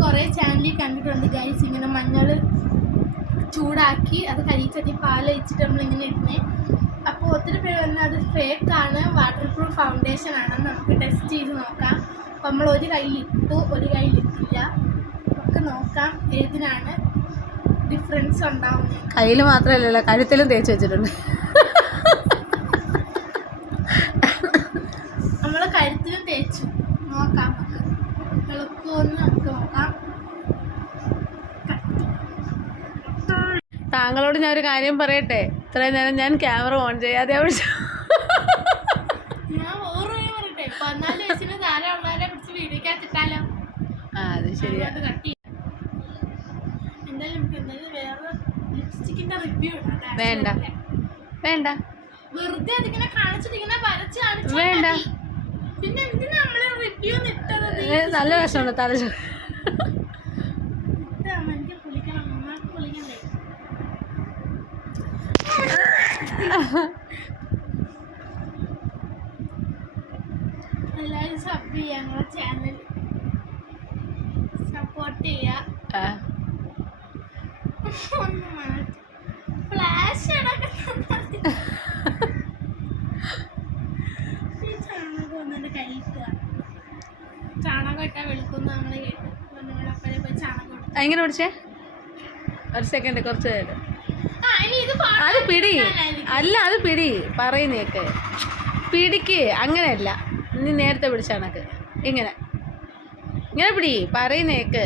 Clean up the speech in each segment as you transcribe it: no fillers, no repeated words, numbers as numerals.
കുറേ ചാനലിൽ കണ്ടിട്ടുണ്ട് ഗൈസ്, ഇങ്ങനെ മഞ്ഞൾ ചൂടാക്കി അത് കരിച്ചതി പാൽ ഒഴിച്ചിട്ട് നമ്മളിങ്ങനെ ഇടുന്നേ. അപ്പോൾ ഒത്തിരി പേര് പറഞ്ഞാൽ അത് ഫേക്കാണ്, വാട്ടർ പ്രൂഫ് ഫൗണ്ടേഷൻ ആണെന്ന്. നമുക്ക് ടെസ്റ്റ് ചെയ്ത് നോക്കാം. അപ്പോൾ നമ്മൾ ഒരു കയ്യിലിട്ടു, ഒരു കയ്യിലിട്ടില്ല. നമുക്ക് നോക്കാം ഏതിനാണ് ഡിഫറൻസ് ഉണ്ടാവുന്നത്. കയ്യിൽ മാത്രമല്ലല്ലോ, കഴുത്തിലും തേച്ച് വെച്ചിട്ടുണ്ട്. നമ്മൾ കഴുത്തിലും തേച്ചു നോക്കാം. എളുപ്പമൊന്ന് നമുക്ക് നോക്കാം. താങ്കളോട് ഞാൻ ഒരു കാര്യം പറയട്ടെ, ഇത്രയും നേരം ഞാൻ ക്യാമറ ഓൺ ചെയ്യാതെ ഞാൻ ഓരോ പറയട്ടെ, 14 വയസ്സിന് താഴെ ഉള്ളവരെ പിടിച്ച് വീടിക്കാത്തിട്ടാലോ? അത് ശരിയാ. എന്തായാലും വേറെ ലിപ്സ്റ്റിക്കിന്റെ റിവ്യൂ വേണ്ട വേണ്ട, വെറുതെ അതിങ്ങനെ കാണിച്ചിട്ട് ഇങ്ങനെ വരച്ച് കാണിച്ചു വേണ്ട. പിന്നെ എന്തിനാ നമ്മള് റിവ്യൂ ഇട്ടത്? നല്ല രസമുണ്ട് തലച്ചു. എനിക്ക് കുളിക്കണം, അമ്മക്ക് കുളിക്കണ്ടേ? എല്ലാവരും സബ് ചെയ്യാ, ഞങ്ങളെ ചാനൽ സപ്പോർട്ട് ചെയ്യാ. ഫ്ലാഷ് ചാണകം ഒന്നെ കഴിക്കുക. ചാണകം ഇട്ടാ വെളുക്കുന്ന നമ്മള് കേട്ടു. നമ്മളപ്പഴേ പോയി ചാണകം ഇട്ടു. എങ്ങനെ പിടിച്ചേ? ഒരു സെക്കൻഡ്, കുറച്ച് നേരം. അത് അത് പിടി, അല്ല അത് പിടി, പറയുന്നേക്ക് പിടിക്ക്. അങ്ങനെയല്ല, നീ നേരത്തെ പിടിച്ചാണക്ക്. ഇങ്ങനെ ഇങ്ങനെ പിടി, പറയുന്നേക്ക്.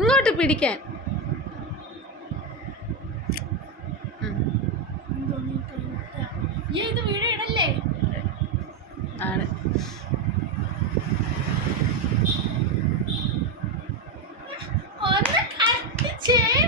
ഇങ്ങോട്ട് പിടിക്കാൻ. ഇത് വീഡിയോ ഇടല്ലേ? ആണ്. ഒന്ന് കട്ട് ചെയ്യ്.